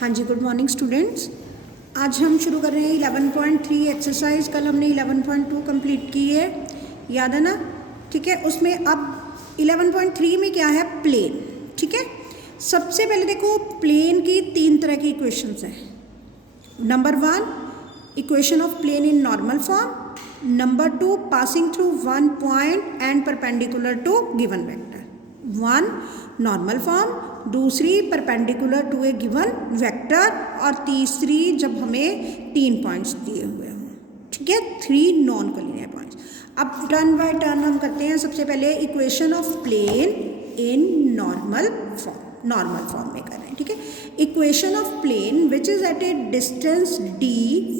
हाँ जी, good morning students. आज हम शुरू कर रहे हैं 11.3 एक्सरसाइज। कल हमने 11.2 कंप्लीट की है, याद है ना? ठीक है, उसमें अब 11.3 में क्या है, प्लेन। ठीक है, सबसे पहले देखो प्लेन की तीन तरह की इक्वेशंस हैं। Number 1 equation of plane in normal form, number 2 passing through one point and perpendicular to given vector. One normal form, दूसरी perpendicular to a given vector, और तीसरी जब हमें 3 पॉइंट्स दिए हुए हों। ठीक है, 3 नॉन कोलिनियर पॉइंट्स। अब टर्न बाय टर्न हम करते हैं। सबसे पहले equation of plane in normal form में कर रहे हैं। ठीक है, equation of plane which is at a distance d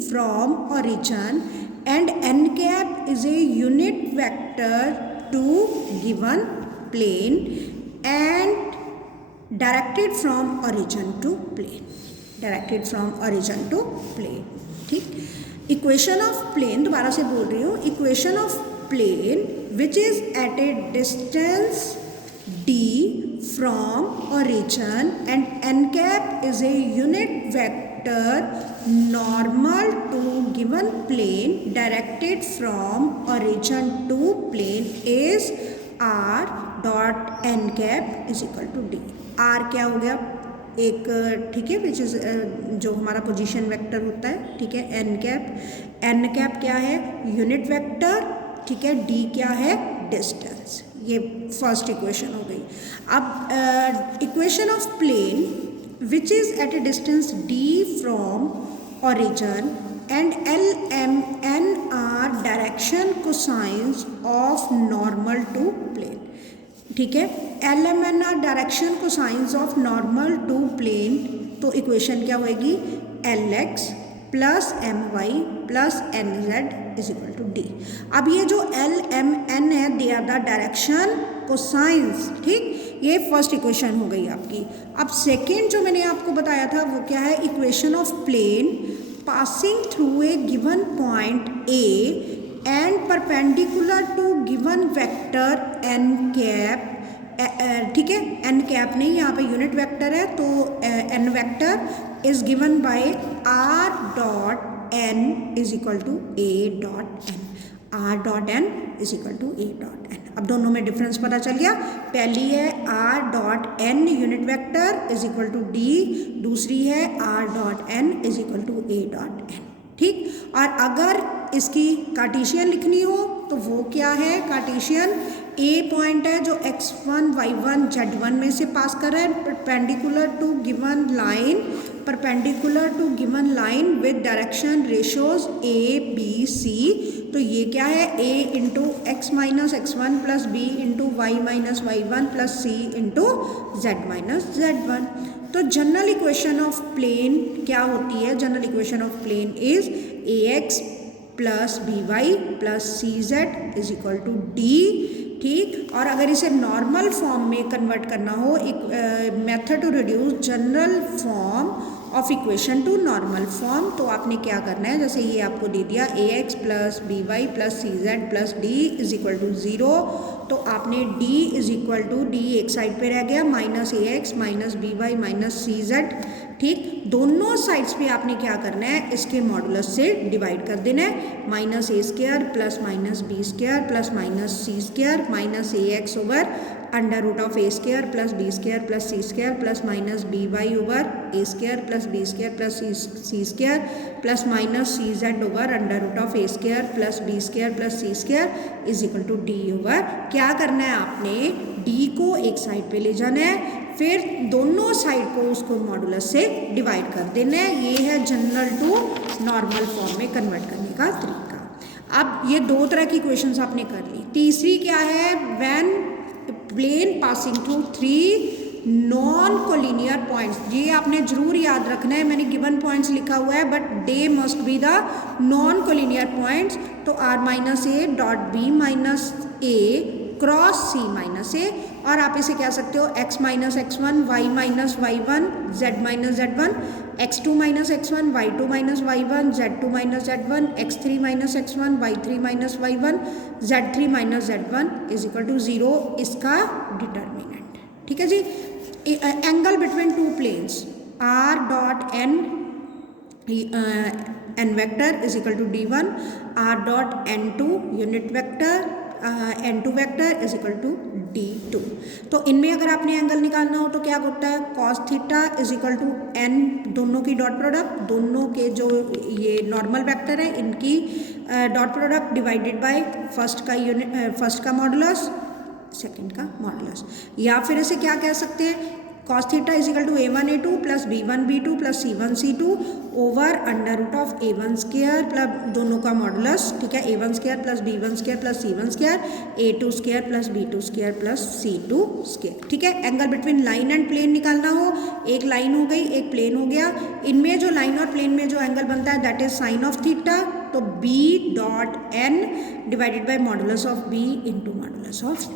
from origin and n cap is a unit vector to given plane and directed from origin to plane। ठीक, equation of plane, दोबारा से बोल रही हूँ, equation of plane which is at a distance d from origin and n cap is a unit vector normal to given plane directed from origin to plane is r dot n cap is equal to d। r क्या हो गया, एक, ठीक है, which is जो हमारा position vector होता है। ठीक है, n कैप क्या है, यूनिट वेक्टर। ठीक है, d क्या है, डिस्टेंस। ये फर्स्ट इक्वेशन हो गई। अब equation of plane which is at a distance d from origin and L, M, N are direction cosines of normal to plane। ठीक है, L, M, N are direction cosines of normal to plane। तो equation क्या होएगी, Lx plus My plus Nz is equal to D। अब ये जो L, M, N है, they are the direction cosines. ठीक, ये फर्स्ट इक्वेशन हो गई आपकी। अब सेकेंड जो मैंने आपको बताया था वो क्या है, equation of plane passing through a given point A and perpendicular to given vector n cap। ठीक है, n कैप नहीं, यहाँ पे यूनिट वेक्टर है, तो n vector is given by r dot n is equal to a dot n। r dot n is equal to a dot n। अब दोनों में डिफरेंस पता चल गया। पहली है r dot n unit vector is equal to d, दूसरी है r dot n is equal to a dot n। ठीक, और अगर इसकी कार्टेशियन लिखनी हो तो वो क्या है, कार्टेशियन a पॉइंट है जो x1 y1 z1 में से पास कर रहा है perpendicular to given line with direction ratios a b c। तो ये क्या है, a into x minus x1 plus b into y minus y1 plus c into z minus z1। तो जनरल इक्वेशन ऑफ प्लेन क्या होती है, general equation of plane is ax plus by plus cz is equal to d। ठीक, और अगर इसे normal form में convert करना हो, method to reduce general form of equation to normal form, तो आपने क्या करना है, जैसे ये आपको दे दिया ax plus by plus cz plus d is equal to 0, तो आपने d is equal to d एक साइड पे रह गया, minus ax minus by minus cz। ठीक, दोनों साइड्स पे आपने क्या करना है, इसके मॉडुलस से डिवाइड कर देना है। Minus a square plus minus b square plus minus c square minus ax over under root of a square plus b square plus c square plus minus by over a square plus b square plus c square plus minus cz over under root of a square plus b square plus c square is equal to d over. क्या करना है, आपने d को एक side पे ले जाना है, फिर दोनों साइड को उसको मॉडुलस से डिवाइड कर देना है। ये है जनरल टू नॉर्मल फॉर्म में कन्वर्ट करने का तरीका। अब ये दो तरह की इक्वेशंस आपने कर ली। तीसरी क्या है, when plane passing through 3 non collinear points. ये आपने जरूर याद रखना है, मैंने गिवन पॉइंट्स लिखा हुआ है but they must be the non collinear points. तो r minus a dot b minus a cross c minus a, और आप इसे कह सकते हो x minus x1 y minus y1 z minus z1, x2 minus x1 y2 minus y1 z2 minus z1, x3 minus x1 y3 minus y1 z3 minus z1 is equal to 0 इसका determinant. ठीक है जी, angle between two planes r dot n vector is equal to d1, r dot n2 unit vector n2 vector is equal to d2। तो इनमें अगर आपने angle निकालना हो तो क्या होता है, cos theta is equal to n, दोनों की डॉट प्रोडक्ट, दोनों के जो ये नॉर्मल वेक्टर है इनकी dot product divided by first का मॉडुलस, सेकंड का मॉडुलस। या फिर इसे क्या कह सकते हैं, cos theta is equal to a1 a2 plus b1 b2 plus c1 c2 over under root of a1 square plus दोनों का मॉडुलस, ठीक है, a1 square plus b1 square plus c1 square, a2 square plus b2 square plus c2 square, ठीक है। Angle between line and plane निकालना हो, एक line हो गई एक प्लेन हो गया, इनमें जो लाइन और प्लेन में जो एंगल बनता है that is sine of theta, तो b dot n divided by modulus of b into modulus of n,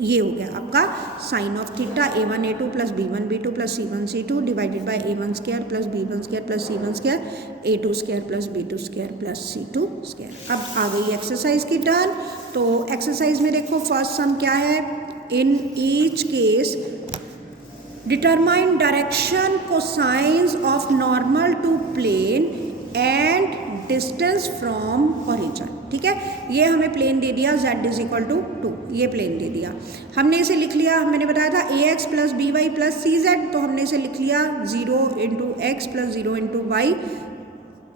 ये हो गया आपका sine of theta a1 a2 plus b1 b2 plus c1 c2 divided by a1 square plus b1 square plus c1 square, a2 square plus b2 square plus c2 square. अब आ गई exercise की turn. तो exercise में देखो first sum क्या है, in each case determine direction cosines of normal to plane and distance from origin, ठीक है। ये हमें प्लेन दे दिया z इज इक्वल टू 2, ये प्लेन दे दिया, हमने इसे लिख लिया, मैंने बताया था ax plus b y plus c z, तो हमने इसे लिख लिया 0 into x plus 0 into y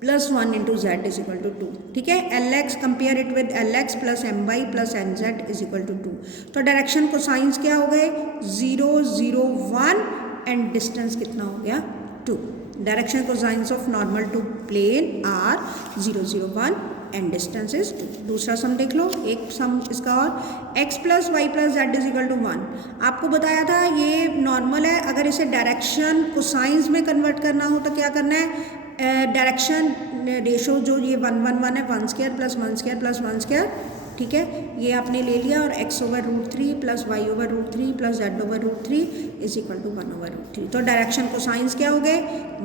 plus 1 into z is equal to 2, ठीक है। L x compare it with l x plus m y plus n z is equal to 2। तो direction cosines क्या हो गए 0 0 1 एंड डिस्टेंस कितना हो गया 2। Direction cosines of normal to plane are 0 0 1 and distance is 2। दूसरा सम देख लो, एक सम इसका और, x plus y plus z is equal to 1। आपको बताया था ये नॉर्मल है, अगर इसे डायरेक्शन कोसाइंस में कन्वर्ट करना हो तो क्या करना है, डायरेक्शन रेशो जो ये 1 1 1 है, 1 square plus 1 square plus 1 square, ठीक है, ये आपने ले लिया, और x over root 3 plus y over root 3 plus z over root 3 is equal to 1 over root 3। तो डायरेक्शन को साइंस क्या हो गए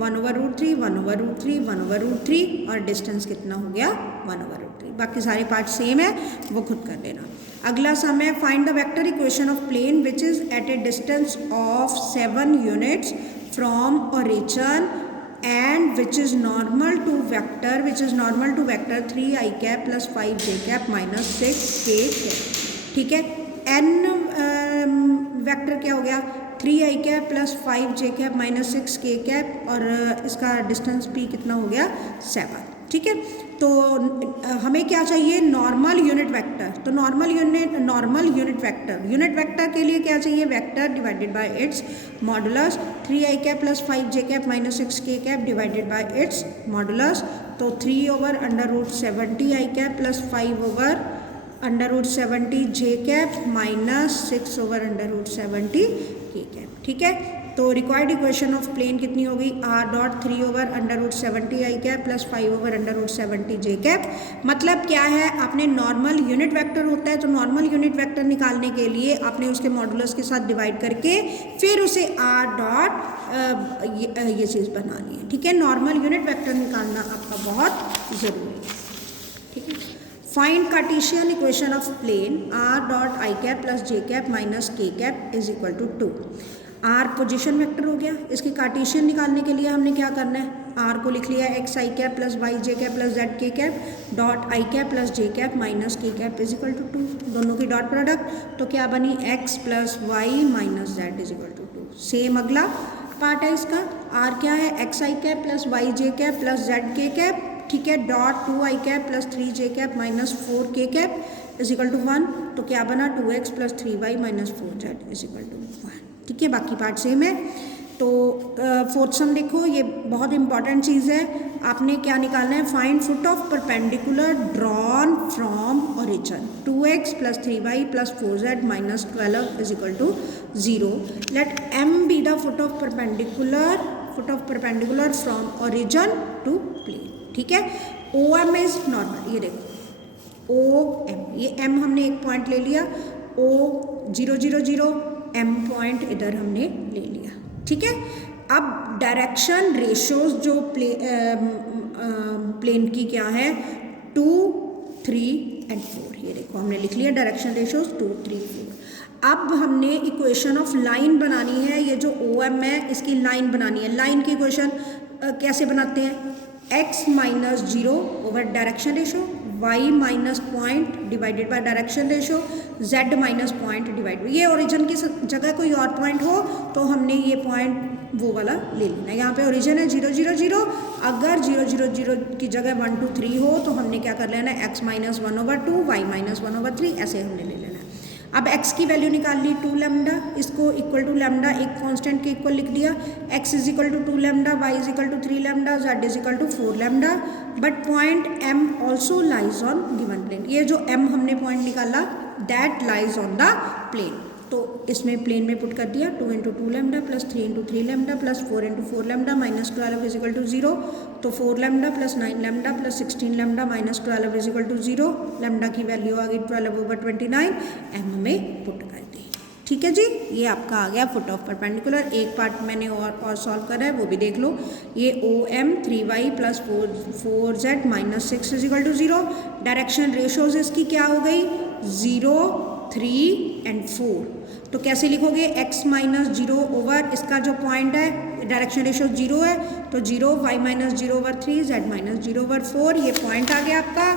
1 over root 3 1 over root 3 1 over root 3, और डिस्टेंस कितना हो गया 1 ओवर रूट 3। बाकी सारे पार्ट सेम है, वो खुद कर लेना। अगला सम है, find the vector equation of plane which is at a distance of 7 units from origin and which is normal to vector 3 i cap plus 5 j cap minus 6 k cap, ठीक है। n vector क्या हो गया 3 i cap plus 5 j cap minus 6 k cap, और इसका distance p कितना हो गया 7, ठीक है। तो हमें क्या चाहिए नॉर्मल यूनिट वेक्टर, तो नॉर्मल यूनिट वेक्टर के लिए क्या चाहिए, vector divided by its modulus, 3 i cap plus 5 j cap minus 6 k cap divided by its modulus, तो 3 over under root 70 i cap plus 5 over under root 70 j cap minus 6 over under root 70 k cap, ठीक है। तो required equation of plane कितनी होगी, r dot 3 over under root 70 i cap plus 5 over under root 70 j cap. मतलब क्या है, आपने normal unit vector होता है, तो नॉर्मल यूनिट वेक्टर निकालने के लिए आपने उसके मॉडुलस के साथ डिवाइड करके फिर उसे r डॉट ये चीज़ बनानी है, ठीक है। नॉर्मल यूनिट वेक्टर निकालना आपका बहुत ज़रूरी है, ठीक है। Find Cartesian equation of plane r dot i cap plus j cap minus k cap is equal to 2। R position vector हो गया, इसकी कार्टेशियन निकालने के लिए हमने क्या करना है, आर को लिख लिया x i cap plus y j cap plus z k cap dot i cap plus j cap minus k cap is equal to 2, दोनों की डॉट प्रोडक्ट, तो क्या बनी x plus y minus z is equal to 2। Same अगला part है इसका, r क्या है x i cap plus y j cap plus z k cap, ठीक है, dot 2 i cap plus 3 J cap minus 4 के कैप इज इक्वल टू 1, तो क्या बना 2x plus 3y minus 4z is equal to 1, ठीक है। बाकी पार्ट सेम है। तो फोर्थ सम देखो, ये बहुत इंपॉर्टेंट चीज़ है, आपने क्या निकालना है, find foot of perpendicular drawn from origin 2x plus 3y plus 4z minus 12 is equal to 0। Let m be the foot of perpendicular from origin to plane, ठीक है। ओ एम इज नॉर्मल, ये देखो O M, ये m हमने एक point ले लिया, o 0 0 0 m point इधर हमने ले लिया, ठीक है। अब डायरेक्शन रेशोज जो प्लेन की क्या है 2 3 एंड 4, ये देखो हमने लिख लिया डायरेक्शन रेशोज 2 3 4। अब हमने इक्वेशन ऑफ लाइन बनानी है, ये जो ओ एम है इसकी लाइन बनानी है। लाइन की इक्वेशन कैसे बनाते हैं, x minus zero over direction ratio, y minus point divided by direction ratio, z minus point divide, ये ओरिजिन की जगह कोई और पॉइंट हो तो हमने ये पॉइंट वो वाला ले लेना। यहाँ पे ओरिजिन है 0 0 0, अगर 0 0 0 की जगह 1 2 3 हो तो हमने क्या कर लेना है, x माइनस 1/2, y माइनस 1/3, ऐसे हमने ले लेना है। अब x की वैल्यू निकाल ली 2 लैम्डा, इसको इक्वल टू लैम्डा एक कांस्टेंट के इक्वल लिख दिया, x is equal to 2 lambda, y is equal to 3 lambda, z is equal to 4 lambda, but point m also lies on given plane. ये जो m हमने पॉइंट निकाला that lies on the plane, तो इसमें plane में put कर दिया 2 into 2 lambda plus 3 into 3 lambda plus 4 into 4 lambda minus 12 is equal to 0, तो 4 lambda plus 9 lambda plus 16 lambda minus 12 is equal to 0, lambda की value आ गई 12/29, एम में पुट कर दी। ठीक है जी, ये आपका आ गया फुट ऑफ परपेंडिकुलर। एक पार्ट मैंने और सॉल्व करा है, वो भी देख लो। ये O M 3y plus 4z minus 6 is equal to 0, direction ratios इसकी क्या हो गई 0 3 एंड 4, तो कैसे लिखोगे, x माइनस 0 ओवर इसका जो पॉइंट है डायरेक्शन रेशो 0 है तो 0, y माइनस 0/3, z माइनस 0/4, ये पॉइंट आ गया आपका।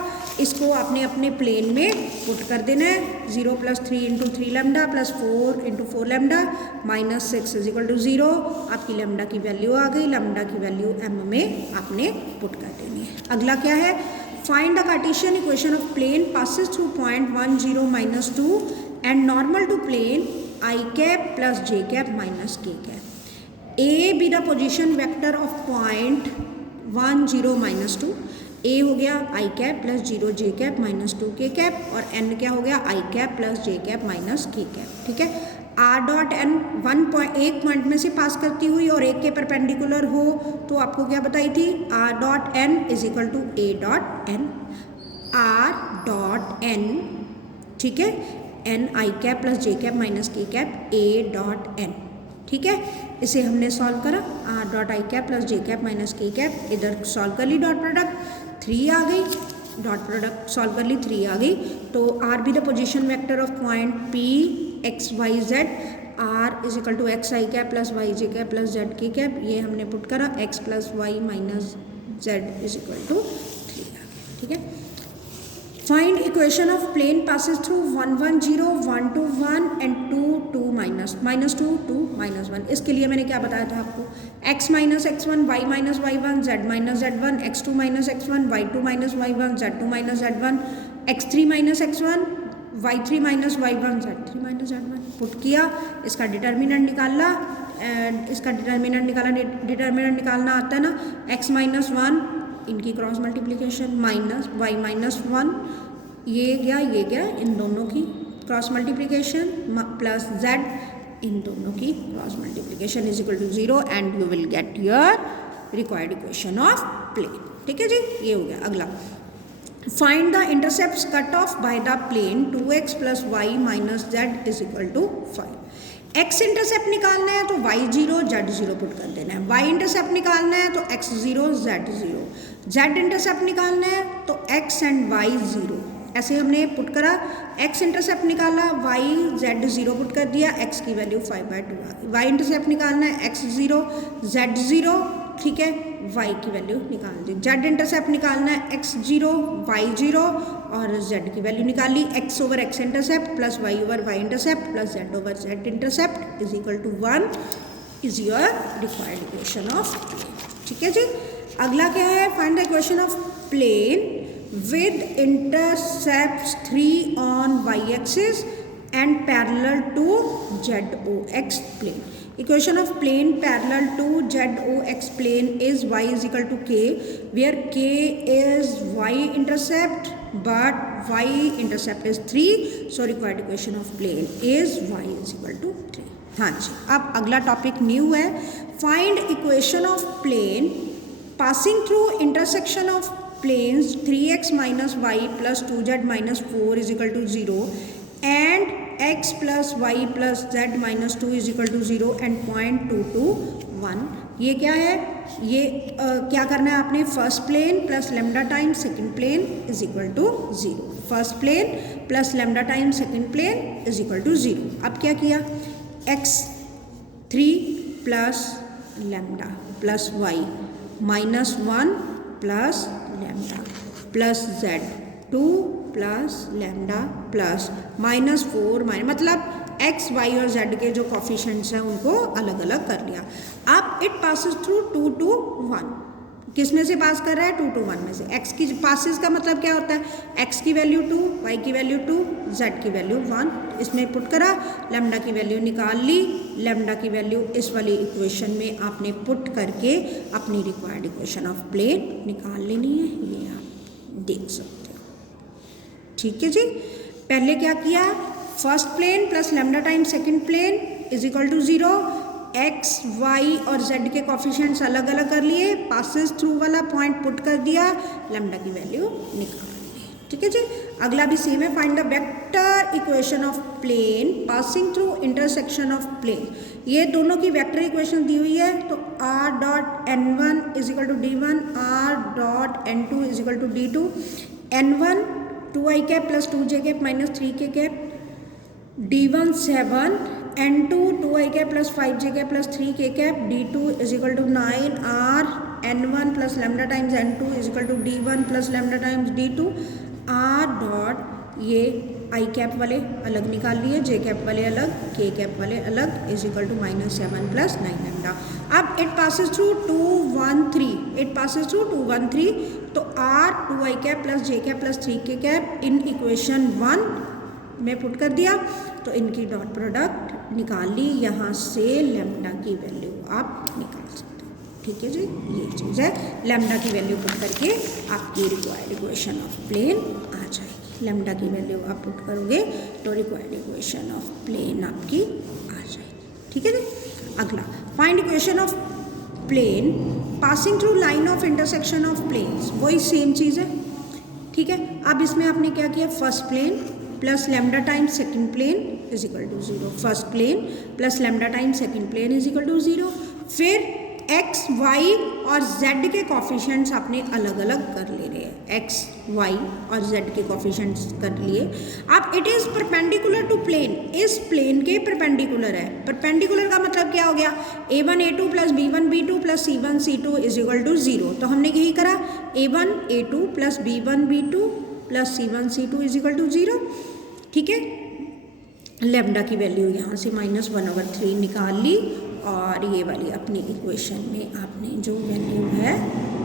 इसको आपने अपने प्लेन में पुट कर देना है, 0 plus 3 into 3 lambda plus 4 into 4 lambda minus 6 is equal to 0, आपकी लैम्डा की वैल्यू आ गई। लैम्डा की वैल्यू m में आपने पुट कर देनी है। अगला क्या है, find the Cartesian equation of plane passes through point 1 0 minus 2 and normal to plane I cap plus j cap minus k cap. A be the position vector of point 1 0 minus 2, A हो गया I cap plus 0 j cap minus 2 k cap, और n क्या हो गया I cap plus j cap minus k cap। ठीक है, r dot n एक point में से पास करती हुई और एक के परपेंडिकुलर हो तो आपको क्या बताई थी, r dot n is equal to a dot n, r dot n, ठीक है, n I cap plus j cap minus k cap a dot n। ठीक है, इसे हमने सॉल्व करा, r dot i cap plus j cap minus k cap, इधर solve कर ली, डॉट प्रोडक्ट 3 आ गई, डॉट प्रोडक्ट सॉल्व कर ली 3 आ गई, तो r be the position vector of point p x y z, r is equal to x i cap plus y j cap plus z k cap, ये हमने put करा, x plus y minus z is equal to 3 आ गया। ठीक है, find equation of plane passes through 1 1 0 1 2 1 and 2 2 minus 2 2 minus 1। इसके लिए मैंने क्या बताया था आपको, x minus x1 y minus y1 z minus z1 x2 minus x1 y2 minus y1 z2 minus z1 x3 minus x1 y3 minus y1 z3 minus z1 put किया, इसका determinant निकाला, इसका डिटर्मिनेंट निकालना आता है ना, x माइनस 1 इनकी cross multiplication minus y minus 1, ये गया इन दोनों की क्रॉस मल्टीप्लिकेशन प्लस z इन दोनों की क्रॉस मल्टीप्लिकेशन is equal to 0 and you will get your required equation of plane. ठीक है जी, ये हो गया। अगला, find the intercepts cut off by the plane 2x plus y minus z is equal to 5। x intercept निकालना है तो y0 z0 पुट कर देना है, y इंटरसेप्ट निकालना है तो x0 z0, z इंटरसेप्ट निकालना है तो x एंड y 0, ऐसे हमने पुट करा, x इंटरसेप्ट निकाला, y z0 पुट कर दिया, x की वैल्यू 5/2 आ गई, y इंटरसेप्ट निकालना है x0 z0, ठीक है, y की वैल्यू निकाल दी, z इंटरसेप्ट निकालना है x0 y0 और z की वैल्यू निकाली, x over x intercept plus y over y intercept plus z over z intercept is equal to 1 is your required equation of plane. ठीक है जी, अगला क्या है, find the equation of plane with intercepts 3 on y-axis and parallel to ZOX plane. Equation of plane parallel to ZOX plane is y is equal to k, where k is y-intercept but y-intercept is 3, so required equation of plane is y is equal to 3. हाँ जी, अब अगला topic new है, find equation of plane passing through intersection of planes 3x minus y plus 2z minus 4 is equal to 0 and x plus y plus z minus 2 is equal to 0 and point 2 to 1, ये क्या है, ये क्या करना है आपने, first plane plus lambda time second plane is equal to 0, first plane plus lambda time second plane is equal to 0। अब क्या किया, x3 plus lambda plus y minus 1 plus lambda plus z2 plus lambda plus minus 4 मतलब x, y और z के जो coefficients हैं उनको अलग अलग कर लिया। अब इट पासिस थ्रू 2 to 1, किस में से पास कर रहा है, 2 to 1 में से। x की पासिस का मतलब क्या होता है, x की वैल्यू 2, y की वैल्यू 2, z की वैल्यू 1, इसमें पुट करा, लेमडा की वैल्यू निकाल ली, लेमडा की वैल्यू इस वाली इक्वेशन में आपने पुट करके अपनी रिक्वायर्ड इक्वेशन ऑफ प्लेन निकाल लेनी है, ये आप देख सकते हो। ठीक है जी, पहले क्या किया, first plane plus lambda time second plane is equal to 0, x, y और z के कॉफिशेंट्स अलग अलग कर लिए, पासिस थ्रू वाला पॉइंट पुट कर दिया, लेमडा की वैल्यू निकाल ली। ठीक है जी, अगला भी सेम है, find the vector equation of plane passing through intersection of plane. ये दोनों की वेक्टर इक्वेशन दी हुई है, तो r dot n1 is equal to d1, r dot n2 is equal to d2, n1 2i cap plus 2j cap minus 3k cap, d1 7, n2 2i cap plus 5j cap plus 3k cap, d2 is equal to 9, r n1 plus lambda times n2 is equal to d1 plus lambda times d2, r dot ये i cap वाले अलग निकाल लिए, j cap वाले अलग, k cap वाले अलग, is equal to minus 7 plus 9 lambda. अब it passes through 2 1 3, it passes through 2 1 3, तो r 2i cap plus j cap plus 3k cap in equation 1 में पुट कर दिया, तो इनकी डॉट प्रोडक्ट निकाल ली, यहाँ से लेमडा की वैल्यू आप निकाल सकते हो। ठीक है जी, ये चीज़ है, लेमडा की वैल्यू पुट करके आपकी रिक्वायर्ड इक्वेशन ऑफ प्लेन आ जाएगी। लेमडा की वैल्यू आप पुट करोगे तो रिक्वायर्ड इक्वेशन ऑफ प्लेन आपकी आ जाएगी। ठीक है जी, अगला find equation of plane passing through line of intersection of planes, वही सेम चीज़ है। ठीक है, अब इसमें आपने क्या किया, first plane plus lambda time second plane is equal to 0, first plane plus lambda time second plane is equal to 0, फिर x, y और z के कॉफिशेंट्स आपने अलग अलग कर ले रहे हैं, x, y और z के कॉफिशेंट्स कर लिए। अब it is perpendicular to plane, इस प्लेन के परपेंडिकुलर है। परपेंडिकुलर का मतलब क्या हो गया, a1 a2 plus b1 b2 plus c1 c2 is equal to 0, तो हमने यही करा, a1 a2 plus b1 b2 plus c1 c2 is equal to 0। ठीक है, लेमडा की वैल्यू यहाँ से माइनस 1/3 निकाल ली, और ये वाली अपनी इक्वेशन में आपने जो वैल्यू है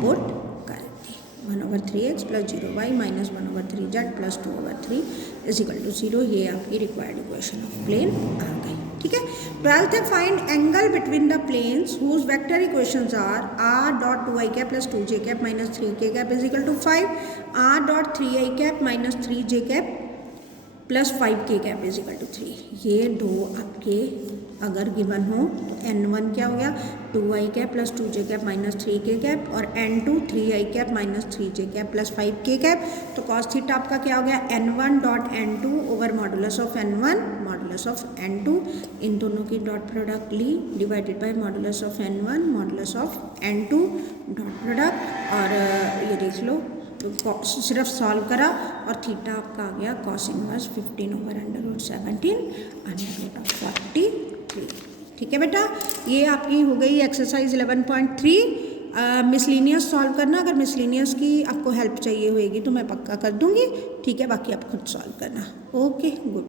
पुट कर दी, 1/3x plus 0y minus 1/3z plus 2/3 is equal to 0, ये आपकी रिक्वायर्ड इक्वेशन ऑफ प्लेन आ गई। ठीक है, 12th है, find angle between the planes whose vector equations are r dot 2i cap plus 2j cap minus 3k cap is equal to 5, r dot 3i cap minus 3j cap plus 5k cap is equal to 3। ये दो आपके अगर given हो तो n1 क्या हो गया, 2i cap plus 2j cap minus 3k cap, और n2 3i cap minus 3j cap plus 5k cap, तो कॉस थीटा आपका क्या हो गया, n1 डॉट n2 over modulus of n1 modulus of n2, इन दोनों की डॉट प्रोडक्ट ली divided by modulus of n1 modulus of n2 dot product, और ये देख लो तो सिर्फ सॉल्व करा और थीटा आपका आ गया कॉस इनवर्स 15 ओवर √17 √43। ठीक है बेटा, ये आपकी हो गई एक्सरसाइज 11.3। मिसलिनियस सॉल्व करना, अगर मिसलिनियस की आपको हेल्प चाहिए होगी तो मैं पक्का कर दूंगी। ठीक है, बाकी आप खुद सॉल्व करना। Okay, good.